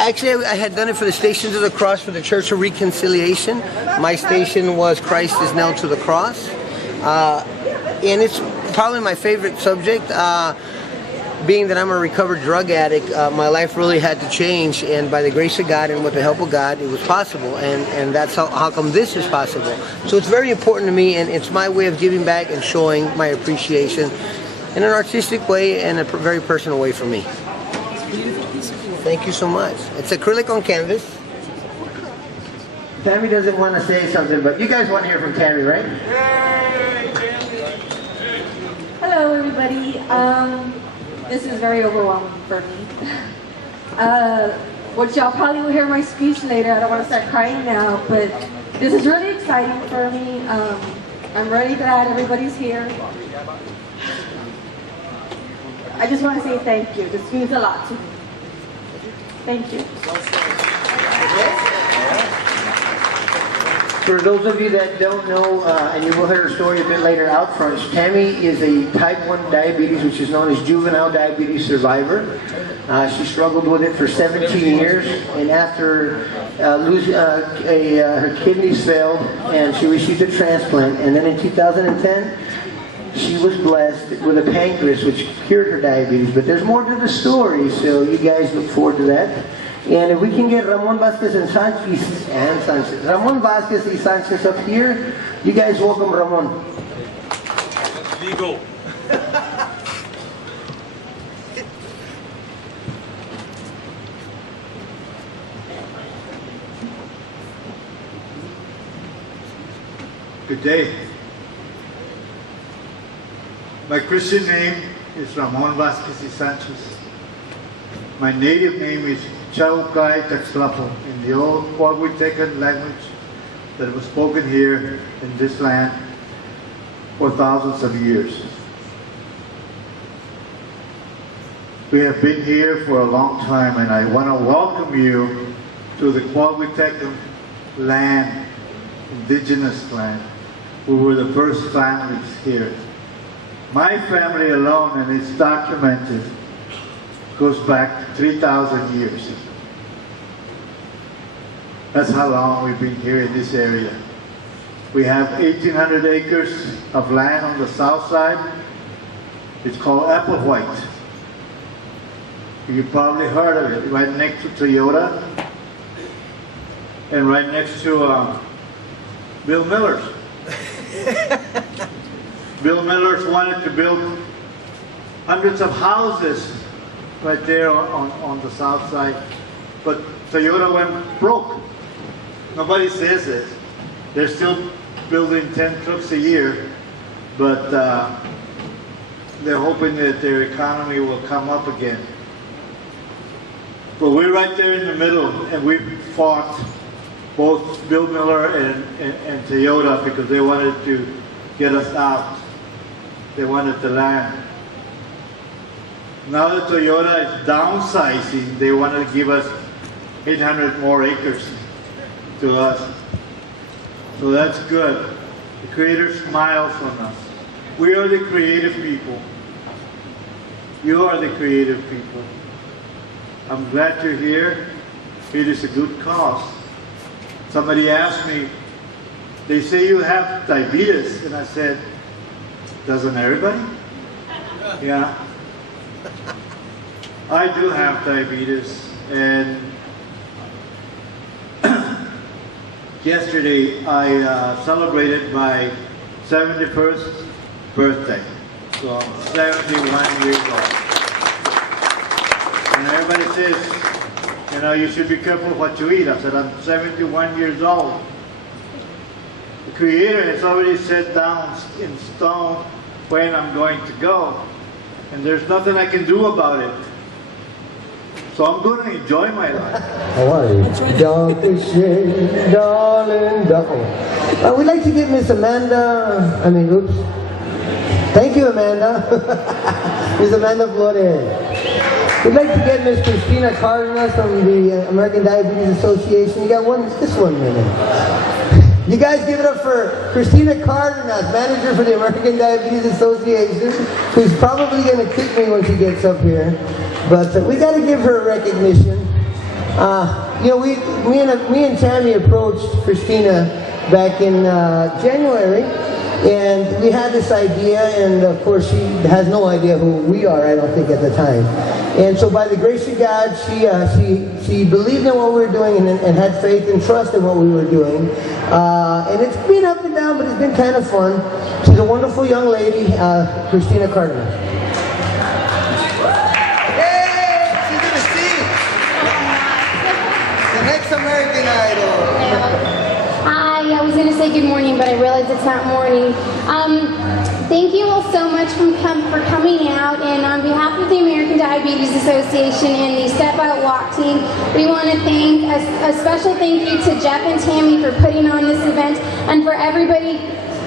Actually, I had done it for the Stations of the Cross for the Church of Reconciliation. My station was Christ is nailed to the cross. And it's probably my favorite subject. Being that I'm a recovered drug addict, my life really had to change, and by the grace of God and with the help of God, it was possible, and that's how come this is possible. So it's very important to me, and it's my way of giving back and showing my appreciation in an artistic way and a very personal way for me. Thank you so much. It's acrylic on canvas. Tammy doesn't want to say something, but you guys want to hear from Tammy, right? Hello, everybody. This is very overwhelming for me. Which y'all probably will hear my speech later. I don't want to start crying now, but this is really exciting for me. I'm really glad everybody's here. I just want to say thank you. This means a lot to me. Thank you. For those of you that don't know, and you will hear her story a bit later out front, Tammy is a type 1 diabetes, which is known as juvenile diabetes survivor. She struggled with it for 17 years, and after her kidneys failed, and she received a transplant, and then in 2010, she was blessed with a pancreas, which cured her diabetes. But there's more to the story, so you guys look forward to that. And if we can get Ramon Vasquez and Sanchez, Ramon Vasquez and Sanchez up here, you guys welcome Ramon. Legal. Good day. My Christian name is Ramon Vasquez y Sanchez. My native name is Chaukai Taxlapo, in the old Coahuiltecan language that was spoken here in this land for thousands of years. We have been here for a long time, and I want to welcome you to the Coahuiltecan land, indigenous land. We were the first families here. My family alone, and it's documented, goes back 3,000 years. That's how long we've been here in this area. We have 1,800 acres of land on the south side. It's called Applewhite. You've probably heard of it, right next to Toyota and right next to Bill Miller's. Bill Miller's wanted to build hundreds of houses right there on the south side, but Toyota went broke. Nobody says it. They're still building 10 trucks a year, but they're hoping that their economy will come up again. But we're right there in the middle, and we fought both Bill Miller and Toyota because they wanted to get us out. They wanted the land. Now that Toyota is downsizing, they want to give us 800 more acres to us. So that's good. The Creator smiles on us. We are the creative people. You are the creative people. I'm glad you're here. It is a good cause. Somebody asked me, they say you have diabetes, and I said, doesn't everybody? Yeah. I do have diabetes, and yesterday I celebrated my 71st birthday. So I'm 71 years old. And everybody says, you know, you should be careful what you eat. I said, I'm 71 years old. The Creator has already set down in stone when I'm going to go. And there's nothing I can do about it. So I'm going to enjoy my life. How are you? Darling, darling. We'd like to get Miss Amanda, oops. Thank you, Amanda. Miss Amanda Flores. We'd like to get Miss Christina Cardenas from the American Diabetes Association. You got just 1 minute. You guys give it up for Christina Cardenas, manager for the American Diabetes Association, who's probably going to kick me when she gets up here. But we got to give her recognition. Me and Tammy approached Christina back in January, and we had this idea, and of course she has no idea who we are, I don't think, at the time. And so by the grace of God, she believed in what we were doing and had faith and trust in what we were doing. And it's been up and down, but it's been kind of fun. She's a wonderful young lady, Christina Cardinal. American Idol. Hi, I was going to say good morning, but I realized it's not morning. Thank you all so much for coming out, and on behalf of the American Diabetes Association and the Step Out Walk team, we want to thank a special thank you to Jeff and Tammy for putting on this event, and for everybody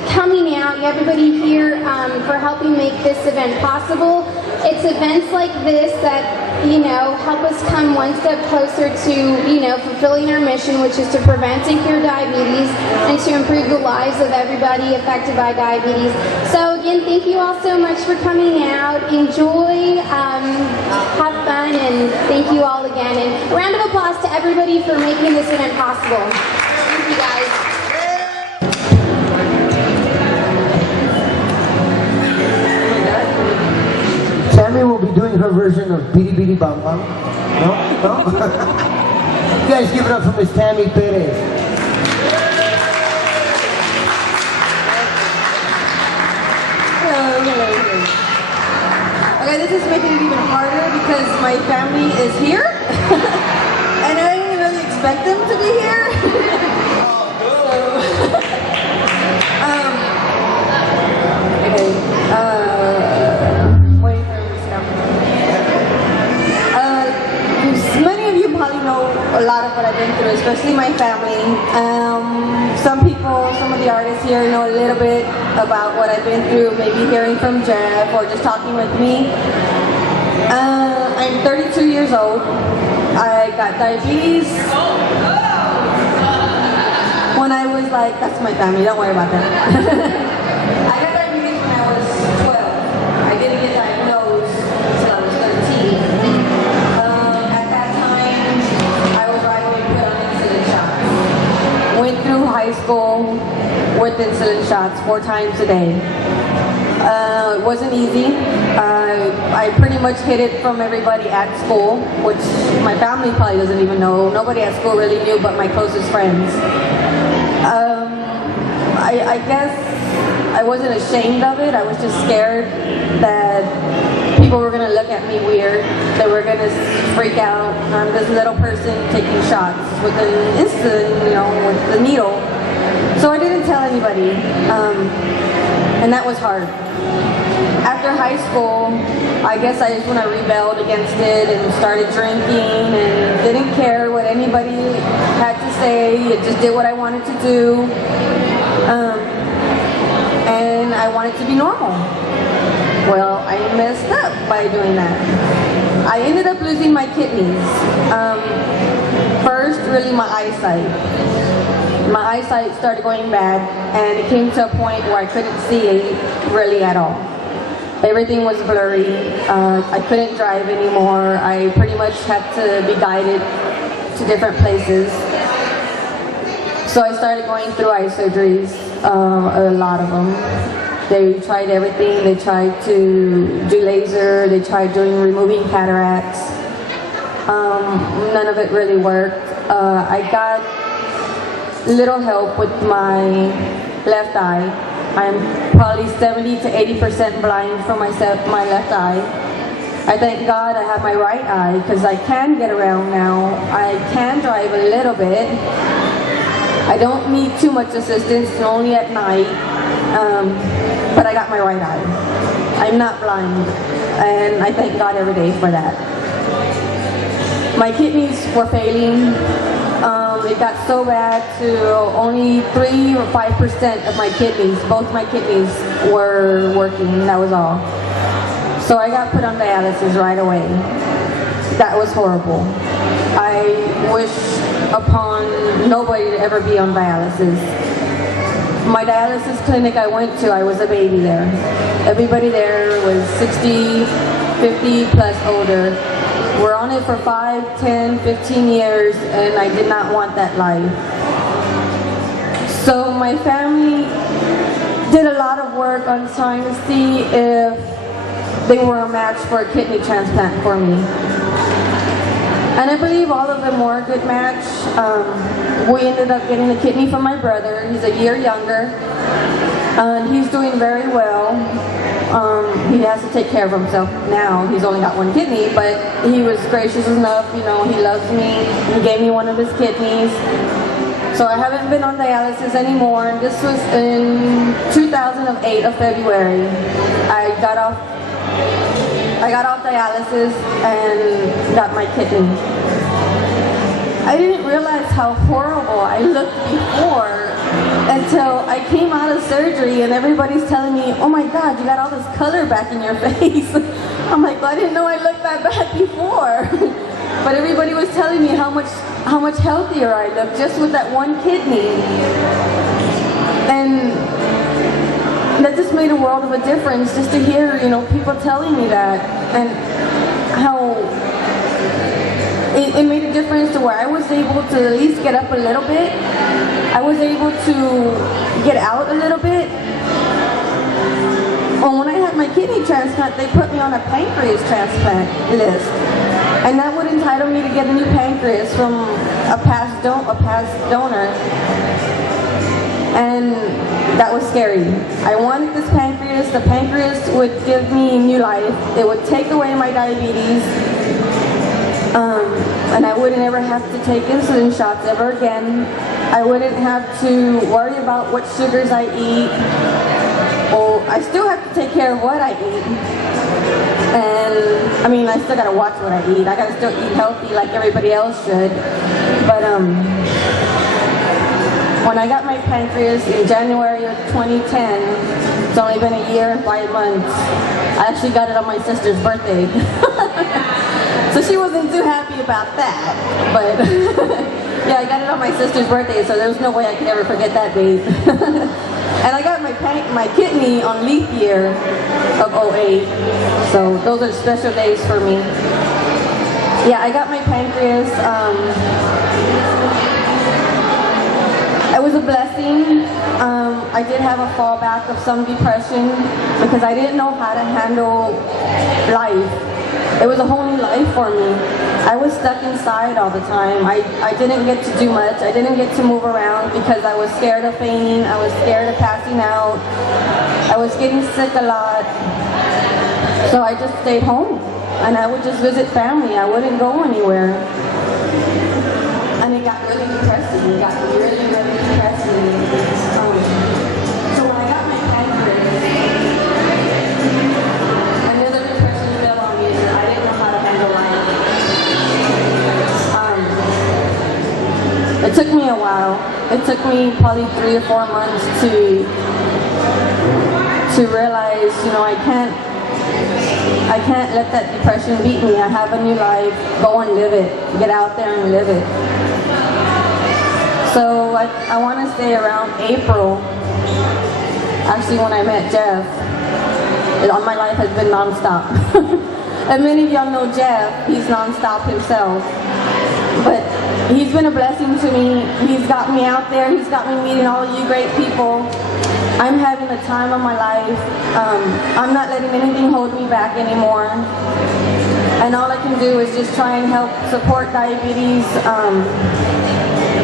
coming out, everybody here for helping make this event possible. It's events like this that, help us come one step closer to, fulfilling our mission, which is to prevent and cure diabetes and to improve the lives of everybody affected by diabetes. So again, thank you all so much for coming out. Enjoy, have fun, and thank you all again. And a round of applause to everybody for making this event possible. Thank you guys. Tammy will be doing her version of Bidi Bidi Bam Bam. No? You guys give it up for Miss Tammy Perez. Hello. Okay, this is making it even harder because my family is here. And I didn't really expect them to be here. Many of you probably know a lot of what I've been through, especially my family. Some of the artists here know a little bit about what I've been through, maybe hearing from Jeff or just talking with me. I'm 32 years old. I got diabetes when I was like, that's my family, don't worry about that. I got diabetes when I was 12. I didn't get diagnosed until I was 13. At that time, I was right put on insulin shots. Went through high school with insulin shots 4 times a day. It wasn't easy. I pretty much hid it from everybody at school, which my family probably doesn't even know. Nobody at school really knew but my closest friends. I guess I wasn't ashamed of it. I was just scared that people were going to look at me weird. They were going to freak out. I'm this little person taking shots with an insulin, with the needle. So I didn't tell anybody, and that was hard. After high school, I guess I just rebelled against it and started drinking and didn't care what anybody had to say. I just did what I wanted to do. And I wanted to be normal. Well, I messed up by doing that. I ended up losing my kidneys. First, really my eyesight. My eyesight started going bad, and it came to a point where I couldn't see really at all. Everything was blurry. I couldn't drive anymore. I pretty much had to be guided to different places. So I started going through eye surgeries, a lot of them. They tried everything. They tried to do laser. They tried removing cataracts. None of it really worked. I got little help with my left eye. I'm probably 70 to 80% blind from my left eye. I thank God I have my right eye because I can get around now. I can drive a little bit. I don't need too much assistance, only at night, but I got my right eye. I'm not blind, and I thank God every day for that. My kidneys were failing. It got so bad to only 3 or 5% of my kidneys, both my kidneys were working, that was all. So I got put on dialysis right away. That was horrible. I wish upon nobody to ever be on dialysis. My dialysis clinic I went to, I was a baby there. Everybody there was 60, 50 plus older. were on it for 5, 10, 15 years, and I did not want that life. So my family did a lot of work on trying to see if they were a match for a kidney transplant for me. And I believe all of them were a good match. We ended up getting a kidney from my brother. He's a year younger. And he's doing very well. He has to take care of himself now. He's only got one kidney, but he was gracious enough, you know, he loves me. He gave me one of his kidneys. So I haven't been on dialysis anymore. This was in 2008 of February. I got off dialysis and got my kidney. I didn't realize how horrible I looked before until I came out of surgery and everybody's telling me, oh my God, you got all this color back in your face. I'm like, well, I didn't know I looked that bad before. But everybody was telling me how much healthier I looked just with that one kidney. And that just made a world of a difference, just to hear, you know, people telling me that, and how it made a difference to where I was able to at least get up a little bit. I was able to get out a little bit. Well, when I had my kidney transplant, they put me on a pancreas transplant list. And that would entitle me to get a new pancreas from a past donor. And that was scary. I wanted this pancreas. The pancreas would give me new life. It would take away my diabetes. And I wouldn't ever have to take insulin shots ever again. I wouldn't have to worry about what sugars I eat. Well, I still have to take care of what I eat. And I mean, I still gotta watch what I eat. I gotta still eat healthy like everybody else should. But when I got my pancreas in January of 2010, it's only been a year and 5 months. I actually got it on my sister's birthday. So she wasn't too happy about that. But yeah, I got it on my sister's birthday, so there was no way I could ever forget that date. And I got my kidney on leap year of 08. So those are special days for me. Yeah, I got my pancreas. It was a blessing. I did have a fallback of some depression because I didn't know how to handle life. It was a whole new life for me. I was stuck inside all the time. I didn't get to do much. I didn't get to move around because I was scared of fainting. I was scared of passing out. I was getting sick a lot. So I just stayed home and I would just visit family. I wouldn't go anywhere. And it got really depressing. It got really, really depressing. So when I got my pancreas, another depression fell on me and I didn't know how to handle life. It took me a while. It took me probably 3 or 4 months to realize, you know, I can't let that depression beat me. I have a new life. Go and live it. Get out there and live it. So I want to say around April, actually when I met Jeff, my life has been nonstop. And many of y'all know Jeff, he's nonstop himself. But he's been a blessing to me. He's got me out there. He's got me meeting all of you great people. I'm having the time of my life. I'm not letting anything hold me back anymore. And all I can do is just try and help support diabetes,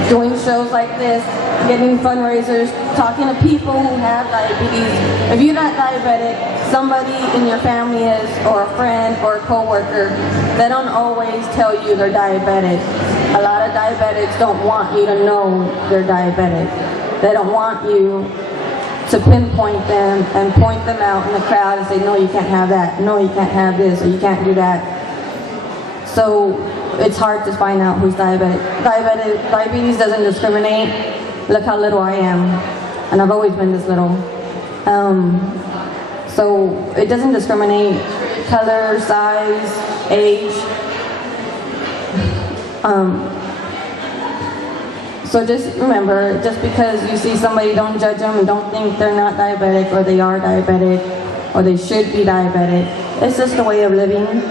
doing shows like this, getting fundraisers, talking to people who have diabetes. If you're not diabetic, somebody in your family is, or a friend or a coworker. They don't always tell you they're diabetic. A lot of diabetics don't want you to know they're diabetic. They don't want you to pinpoint them and point them out in the crowd and say, no, you can't have that. No, you can't have this, or you can't do that. So it's hard to find out who's diabetic. Diabetes doesn't discriminate. Look how little I am. And I've always been this little. So it doesn't discriminate color, size, age. So just remember, just because you see somebody, don't judge them and don't think they're not diabetic or they are diabetic or they should be diabetic. It's just a way of living.